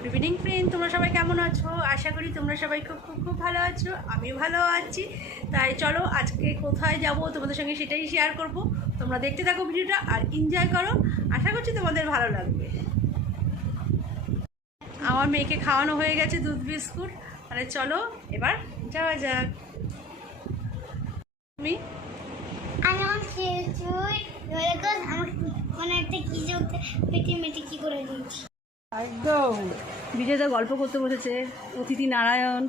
Good evening friend তোমরা সবাই কেমন আছো? আশা করি তোমরা সবাই খুব খুব খুব ভালো আছো। আমিও ভালো আছি। তাই চলো, আজকে কোথায় যাব তোমাদের সঙ্গে সেটাই শেয়ার করব। তোমরা দেখতে থাকো ভিডিওটা আর এনজয় করো। আশা করছি তোমাদের ভালো লাগবে। আমার মেয়েকে খাওয়ানো হয়ে গেছে দুধ বিস্কুট। তাহলে চলো, এবার যাওয়া যাক। তুমি? আমাকে মানে একটা কি পেটে মেটে কি করে দিয়েছি? একদম। বিজয়দা গল্প করতে বসেছে অতিথি নারায়ণ।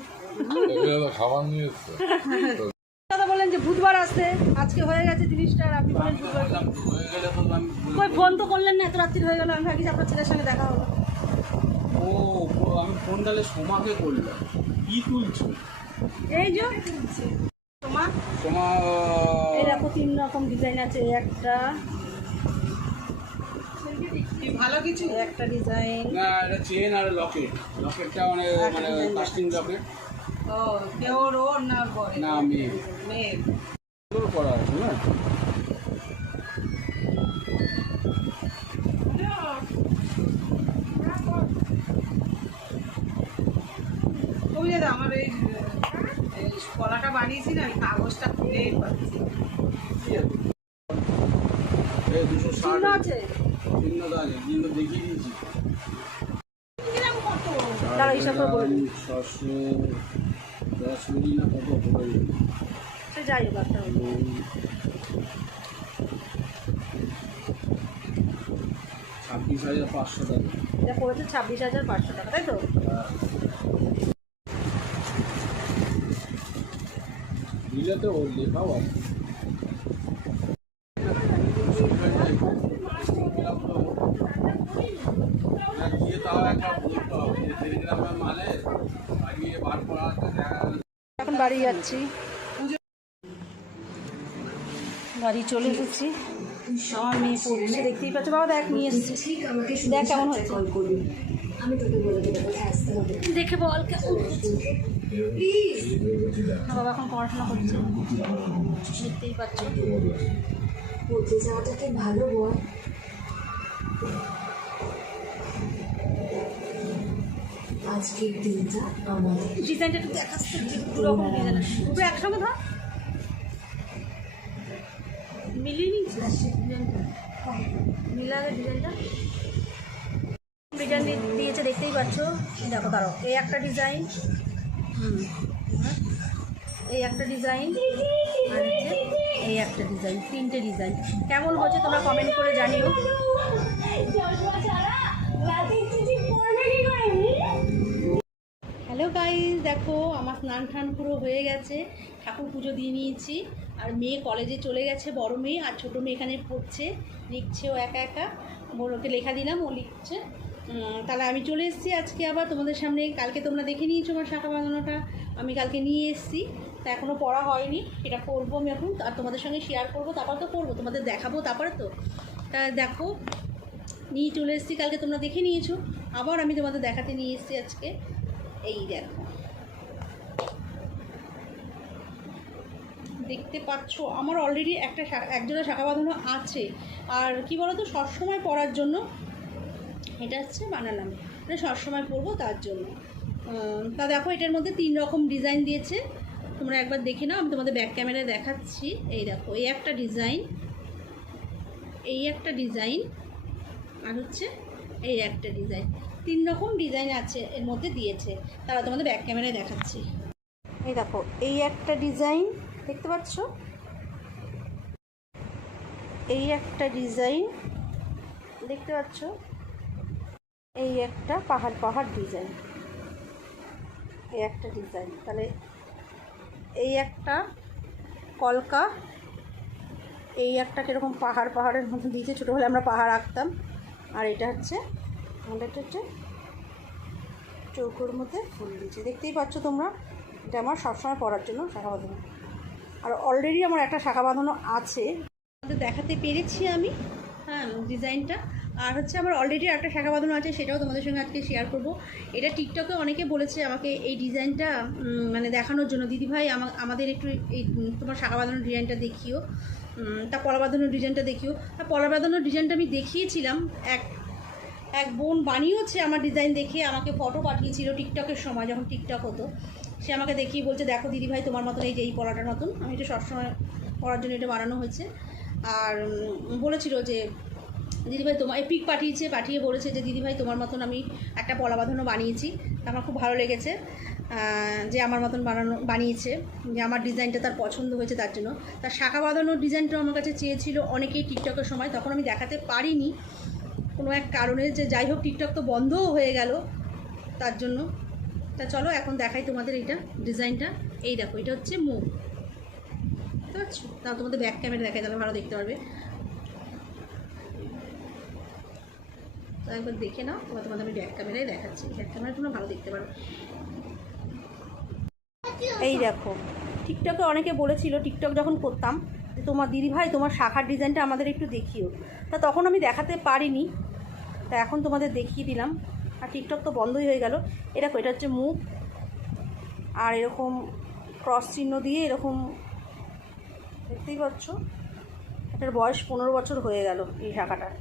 দাদা খাবার নিয়ে দাদা বললেন যে বুধবার আসতে আজকে হয়ে গেছে জিনিসটা আর আপনি বলেন বুধবার। কই ফোন তো করলেন না এত রাত্রি হয়ে গেল আমি ভাবছি আপনার ছেলের সঙ্গে দেখা হলো ও আমি ফোন তাহলে সোমাকে করলাম। কি তুলছো? এই যে তোমার সোমা এই দেখো তিন রকম ডিজাইন আছে একটা ভালো কিছু? একটা ডিজাইন না এটা চেন আর লকেট লকেটটা মানে মানে কাস্টিং লকেট ও কেউর ওর না বয় না আমি মেয়ের। সুন্দর করা আছে না? আমার এই কলাটা বানিয়েছি না ওই কাগজটা খুলেই পাচ্ছি। দুশো ষাট। আছে? দাঁড়া হিসাব ছশো দশ মিলি না সে যাই হোক, একটা ছাব্বিশ হাজার পাঁচশো টাকা এটা পড়েছে ছাব্বিশ হাজার পাঁচশো টাকা, তাই তো? দিলে তো লেখাও আছে না, গিয়ে তাও একবার বলতে হবে যে টেলিগ্রামের মালে লাগিয়ে বার করা আছে দেখা গেল এখন বাড়ি যাচ্ছি। বাড়ি চলে এসেছি। আমার মেয়ে পড়ছে, দেখতেই পাচ্ছ। বাবা, দেখ, নিয়ে এসেছি। দেখ কেমন হয়েছে। দেখে বল কেমন বাবা, এখন পড়াশোনা করছে। দেখতেই পাচ্ছ। পড়তে যাওয়াটা কি ভালো বল? আজকের দিনটা আমাদের। ডিজাইনটা একটু দেখাচ্ছে দু রকম ডিজাইন। দুটো একসঙ্গে ধর। মিলিয়ে নিয়েছি মিলাবে ডিজাইনটা? ডিজাইন দিয়েছে, দেখতেই পাচ্ছ। দেখো তারও এই একটা ডিজাইন। এই একটা ডিজাইন। আর এই একটা ডিজাইন, তিনটে ডিজাইন। কেমন হচ্ছে তোমরা কমেন্ট করে জানিও। হ্যালো গাইজ দেখো আমার স্নান টান পুরো হয়ে গেছে, ঠাকুর পুজো দিয়ে নিয়েছি। আর মেয়ে কলেজে চলে গেছে, বড় মেয়ে আর ছোটো মেয়ে এখানে পড়ছে, লিখছে ও একা একা। ওকে লেখা দিলাম, ও লিখছে। তাহলে আমি চলে এসেছি আজকে আবার, তোমাদের সামনে কালকে তোমরা দেখে নিয়েছো আমার শাখা বাঁধানোটা, আমি কালকে নিয়ে এসেছি। তা এখনও পড়া হয়নি, এটা করব আমি এখন, আর তোমাদের সঙ্গে শেয়ার করব, তারপর তো করব, তোমাদের দেখাবো তারপর তো। তা দেখো, নিয়ে চলে এসেছি, কালকে তোমরা দেখে নিয়েছো। আবার আমি তোমাদের দেখাতে নিয়ে এসেছি আজকে। এই দেখো। দেখতে পাচ্ছ, আমার অলরেডি একটা একজোড়া শাখা বাঁধানো আছে। আর কি বলতো, সবসময় পরার জন্য এটা হচ্ছে বানালাম। এটা সবসময় পরবো তার জন্য। তা দেখো, এটার মধ্যে তিন রকম ডিজাইন দিয়েছে। তোমরা একবার দেখে নাও, আমি তোমাদের ব্যাক ক্যামেরায় দেখাচ্ছি। এই দেখো, এই একটা ডিজাইন এই একটা ডিজাইন আর হচ্ছে এই একটা ডিজাইন তিন রকম ডিজাইন আছে, এর মধ্যে দিয়েছে। তারা তোমাদের ব্যাক ক্যামেরায় দেখাচ্ছি। এই দেখো, এই একটা ডিজাইন দেখতে পাচ্ছ? এই একটা ডিজাইন দেখতে পাচ্ছ? এই একটা পাহাড় পাহাড় ডিজাইন এই একটা ডিজাইন তাহলে এই একটা কলকা, এই একটা কীরকম পাহাড় পাহাড়ের মধ্যে দিয়েছে। ছোটোবেলায় আমরা পাহাড় আঁকতাম। আর এটা হচ্ছে আমাদের হচ্ছে চৌকোর মধ্যে ফুল দিয়েছে দেখতেই পাচ্ছ তোমরা, এটা আমার সবসময় পরার জন্য শাখা বাঁধানো। আর অলরেডি আমার একটা শাখা বাঁধানো আছে। দেখাতে পেরেছি আমি হ্যাঁ ডিজাইনটা। আর হচ্ছে আমার অলরেডি একটা শাখা বাঁধানো আছে, সেটাও তোমাদের সঙ্গে আজকে শেয়ার করব। এটা টিকটকে অনেকে বলেছে আমাকে এই ডিজাইনটা মানে দেখানোর জন্য। দিদিভাই, আমা- আমাদের একটু এই, তোমার শাখা বাঁধানোর ডিজাইনটা দেখিও। তা পলা বাঁধানোর ডিজাইনটা দেখিও। আর পলা বাঁধানোর ডিজাইনটা আমি দেখিয়েছিলাম। এক এক বোন বানিয়েছে আমার ডিজাইন দেখে, আমাকে ফটো পাঠিয়েছিল টিকটকের সময়, যখন টিকটক হতো। সে আমাকে দেখিয়ে বলছে, দেখো দিদিভাই তোমার মতন এই যে এই পলাটার মতন আমি এটা সবসময় পরার জন্য এটা বানানো হয়েছে। আর বলেছিল যে দিদিভাই তোমার পিক পাঠিয়েছে, পাঠিয়ে বলেছে যে, দিদিভাই, তোমার মতন আমি একটা পলা বাঁধানো বানিয়েছি। আমার খুব ভালো লেগেছে যে আমার মতন বানানো, বানিয়েছে, যে আমার ডিজাইনটা তার পছন্দ হয়েছে তার জন্য। তার শাখা বাঁধানোর ডিজাইনটা আমার কাছে চেয়েছিল অনেকেই টিকটকের সময়, তখন আমি দেখাতে পারিনি। কোনো এক কারণে যে যাই হোক, টিকটক তো বন্ধও হয়ে গেল তার জন্য। তা চলো, এখন দেখাই তোমাদের এইটা ডিজাইনটা। এই দেখো, এটা হচ্ছে মুখ বুঝতে পারছ? তাও তোমাদের ব্যাক ক্যামেরা দেখাই, তাহলে ভালো দেখতে পারবে। তো একবার দেখে নাও এবার তোমাদের আমি ব্যাক ক্যামেরায় দেখাচ্ছি। ব্যাক ক্যামেরা তোমরা ভালো দেখতে পারো। এই দেখো, টিকটকে অনেকে বলেছিল, টিকটক যখন করতাম, যে তোমার দিদিভাই তোমার শাখার ডিজাইনটা আমাদের একটু দেখিও। তা তখন আমি দেখাতে পারিনি, তা এখন তোমাদের দেখিয়ে দিলাম। আর টিকটক তো বন্ধই হয়ে গেল। এটা এটা হচ্ছে মুখ, আর এরকম ক্রস চিহ্ন দিয়ে এরকম দেখতেই পাচ্ছ, এটার বয়স পনেরো বছর হয়ে গেল এই শাখাটার।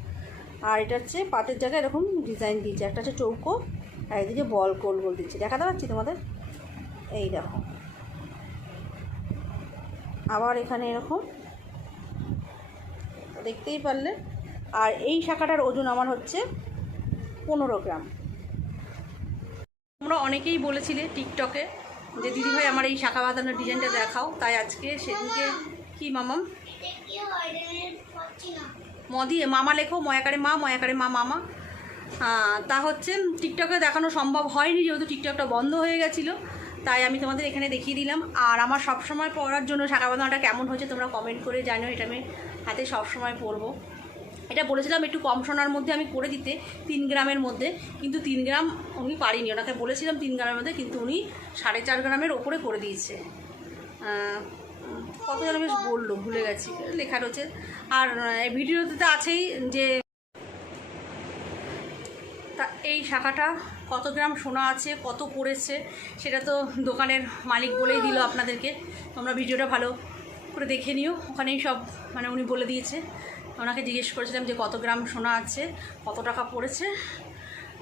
আর এটা হচ্ছে পাতের জায়গায় এরকম ডিজাইন দিয়েছে। একটা হচ্ছে চৌকো, আর এদিকে বল গোল গোল দিচ্ছে। দেখাতে পাচ্ছি তোমাদের? এই দেখো। আবার এখানে এরকম। দেখতেই পারলে। আর এই শাখাটার ওজন আমার হচ্ছে পনেরো গ্রাম। তোমরা অনেকেই বলেছিলে টিকটকে যে, দিদিভাই, আমার এই শাখা বাঁধানোর ডিজাইনটা দেখাও। তাই আজকে সেদিনকে কি মামাম? ম দিয়ে মামা লেখো, ময়াকারে মা ময়াকারে মা, মামা। তা হচ্ছে টিকটকে দেখানো সম্ভব হয়নি, যেহেতু টিকটকটা বন্ধ হয়ে গেছিল। তাই আমি তোমাদের এখানে দেখিয়ে দিলাম। আর আমার সবসময় পড়ার জন্য শাখা বাঁধানোটা কেমন হয়েছে তোমরা কমেন্ট করে জানো এটা আমি হাতে সবসময় পরবো এটা বলেছিলাম একটু কম সোনার মধ্যে আমি করে দিতে, তিন গ্রামের মধ্যে। কিন্তু তিন গ্রাম উনি পারিনি, ওনাকে বলেছিলাম তিন গ্রামের মধ্যে, কিন্তু উনি সাড়ে চার গ্রামের ওপরে করে দিয়েছে। কত যেন বেশ বলল ভুলে গেছি। লেখা রয়েছে। আর ভিডিওতে তো আছেই যে তা এই শাখাটা কত গ্রাম সোনা আছে কত পড়েছে সেটা তো দোকানের মালিক বলেই দিল আপনাদেরকে। তোমরা ভিডিওটা ভালো করে দেখে নিও। ওখানেই সব মানে উনি বলে দিয়েছে। ওনাকে জিজ্ঞেস করেছিলাম যে কত গ্রাম সোনা আছে কত টাকা পড়েছে?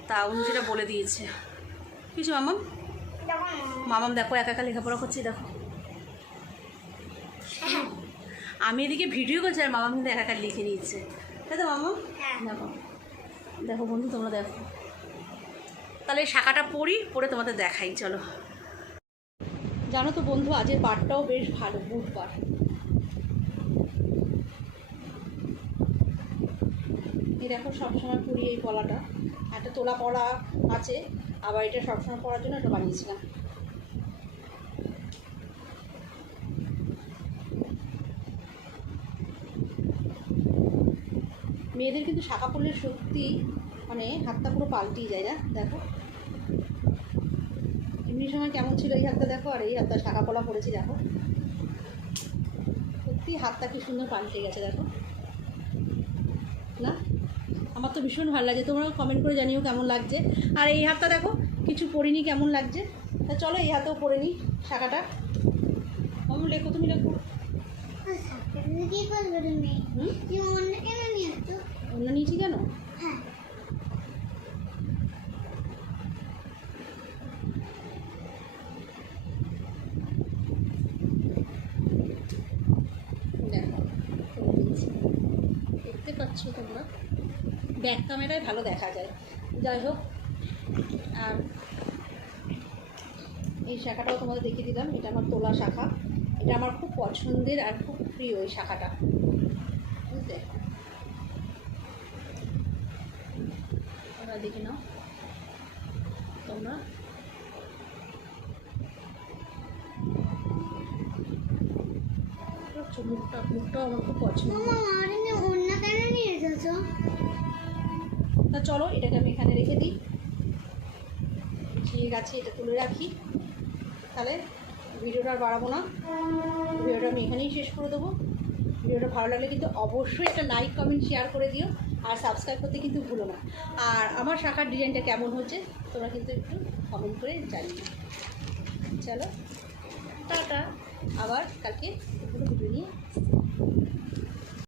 তা উনি সেটা বলে দিয়েছে। কিছু মামাম মামাম দেখো একা একা লেখাপড়া করছি দেখো। আমি এদিকে ভিডিও করছি আর মামাম কিন্তু একা একা লিখে নিচ্ছে তাই তো মামাম? হ্যাঁ। দেখো। দেখো বন্ধু তোমরা দেখো। তাহলে শাখাটা পড়ি পরে তোমাদের দেখাই চলো। জানো তো বন্ধু আজের বারটাও বেশ ভালো বুধবার। এই দেখো সবসময় পরি এই পলাটা একটা তোলা পলা আছে আবার এটা সবসময় পরার জন্য এটা বানিয়েছিলাম। মেয়েদের কিন্তু শাখা পড়লে সত্যি মানে হাতটা পুরো পাল্টিয়ে যায়, না? দেখো। এমনি সময় কেমন ছিল এই হাতটা, দেখো? আর এই হাতটা শাখা পলা পড়েছি দেখো। সত্যি হাতটা কি সুন্দর পাল্টে গেছে, দেখো। না? আমার তো ভীষণ ভালো লাগছে তোমরা কমেন্ট করে জানিও কেমন লাগছে। আর এই হাতটা, দেখো, কিছু পরিনি কেমন লাগছে। তা চলো, এই হাতেও পরে নিই শাখাটা। আমি লেখো তুমি, লেখো। কি করবে তুমি অন্য কেন নিয়ে আসছো অন্য নিয়েছি কেন হ্যাঁ দেখো করে দিয়েছি দেখতে পাচ্ছ তোমরা। ব্যাক ক্যামেরায় ভালো দেখা যায়। যাই হোক, আর এই শাখাটাও তোমাদের দেখিয়ে দিলাম। এটা আমার তোলা শাখা। এটা আমার খুব পছন্দের আর খুব প্রিয় এই শাখাটা। বুঝলে? তোমরা দেখে নাও। তোমরা? মুখটা মুখটাও আমার খুব পছন্দ মামা আর এমনি অন্য কেন নিয়ে এসেছ তা চলো, এটাকে আমি এখানে রেখে দিই। ঠিক আছে, এটা তুলে রাখি। তাহলে ভিডিওটা আর বাড়াবো না। ভিডিওটা আমি এখানেই শেষ করে দেবো। ভিডিওটা ভালো লাগলে কিন্তু অবশ্যই একটা লাইক কমেন্ট শেয়ার করে দিও। আর সাবস্ক্রাইব করতে কিন্তু ভুলো না। আর আমার শাখার ডিজাইনটা কেমন হচ্ছে, তোমরা কিন্তু একটু কমেন্ট করে জানিও। চলো, টাটা। আবার কালকে ভিডিও নিয়ে